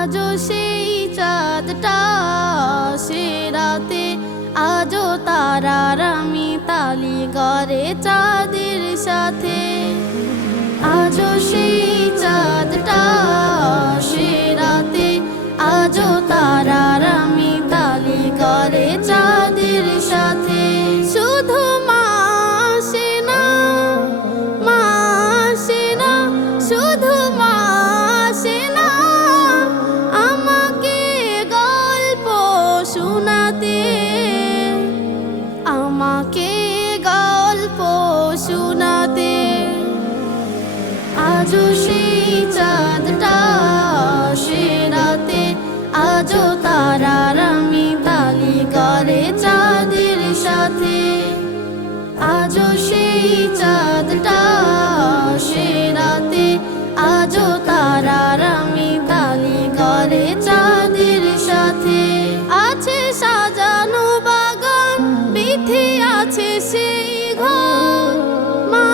আজও সেই চাঁদটা সে রাতে, আজও তারার আমি তালি করে চাঁদের সাথে। আজও সেই চাঁদটা সে রাতে, আজও তারার আমি তালি করে চাঁদের সাথে। শুধু মা আসে না, মা আসে না, শুধু মা আসে না আমাকে গল্প শোনাতে, আমাকে গল্প শোনাতে। আজও সেই চাঁদটা সে রাতে, আজও তারার আমি তালি করে চাঁদের সাথে। আজও সেই চাঁদটা সে রাতে, আজও তারার আমি তালি করে চাঁদের সাথে। আছে সাজানো বাগান, বিথি আছে সেই ঘর, মা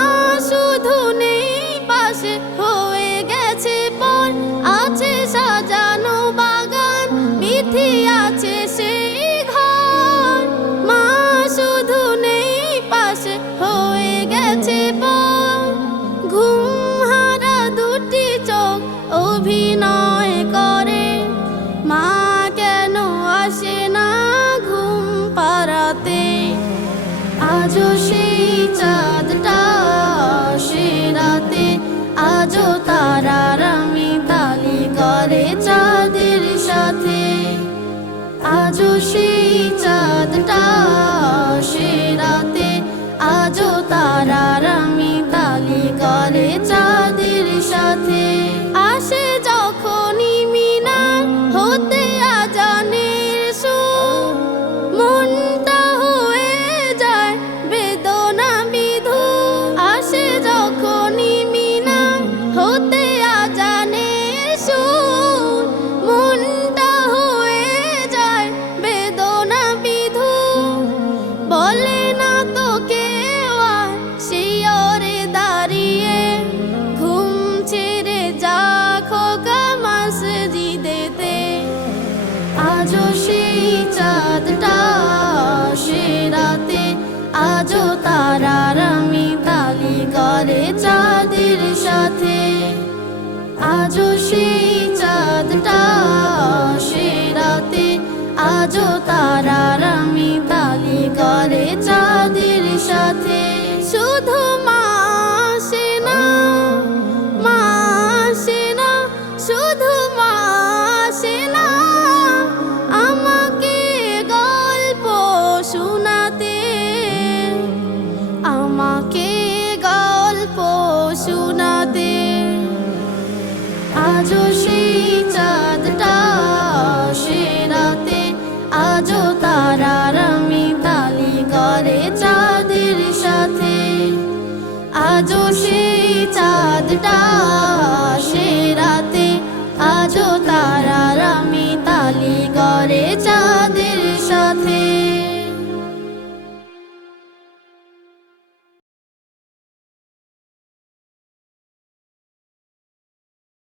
শুধু নেই পাশে হয়ে গেছে পর। আছে সাজানো বাগান, বিথি আছে সেই ঘর, মা শুধু নেই পাশে হয়ে গেছে পর। ঘুম হারা দুটি চোখ অভিনয় করে, মা কেন আসে না ঘুম পাড়াতে। আজও সেই চাঁদটা সে রাতে, আজও তারার আমি তালি করে চাঁদের সাথে। আজও সেই চাঁদটা সে রাতে, আজও তারার আমি তালি করে চাঁদের সাথে। আসে যখনই মিনার হতে আজানের সুর, মনটা হয়ে যায় বেদনা বিধুর। আসে যখনই মিনার হতে আজানের সুর, মনটা হয়ে যায় বেদনা বিধুর। বলে না তো কেউ আর শিয়রে দাঁড়িয়ে, ঘুম ছেড়ে যা খোকা মসজিদেতে। আজও সেই চাঁদটা সে রাতে, আজও তারার আমি তালি করে চাঁদের সাথে। আজও সেই চাঁদটা সে রাতে, আজও তারার আমি তালি করে চাঁদের সাথে। শুধু মা আসে না, মা আসে না, শুধু মা আসে না আমাকে গল্প শোনাতে, আমাকে গল্প শোনাতে। আজও সেই চাঁদটা সে রাতে, আজও তারার আমি তালি করে চাঁদের সাথে। আজও সেই চাঁদটা